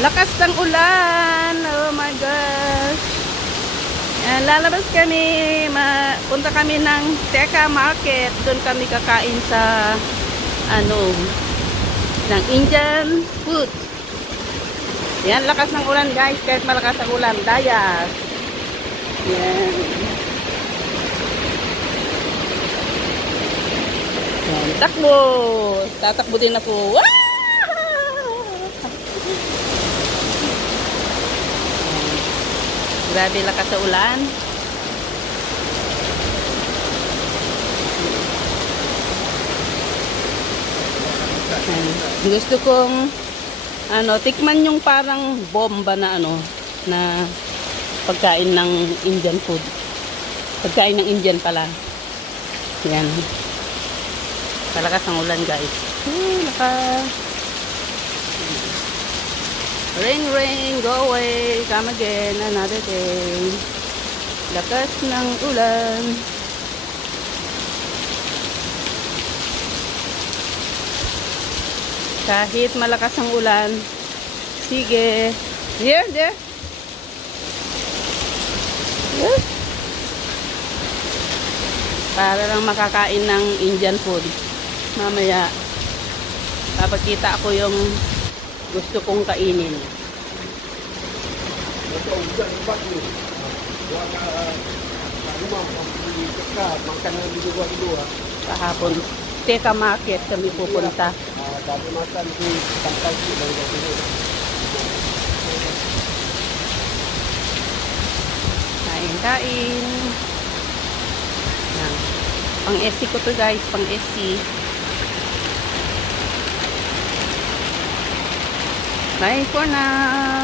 Lakas ng ulan. Oh my gosh. Yan, lalabas kami. Punta kami ng Teka Market. Doon kami kakain sa ng Indian food. Yan, lakas ng ulan guys. Kahit malakas ang ulan. Dayas. Yan. Yan, takbo. Tatakbo din ako. Wow! Grabe lakas sa ulan. Gusto kong tikman yung parang bomba na na pagkain ng Indian food. Pagkain ng Indian pala. Yan. Malakas ang ulan guys. Lakas. Rain, rain, go away. Come again, another day. Lakas ng ulan. Kahit malakas ang ulan, sige. There. Yes. Para lang makakain ng Indian food. Mamaya, papakita ako yung gusto kong kainin. Kahapon, Teka Market kami pupunta. Kain. Pang SC ko to guys, pang SC. Bye for now.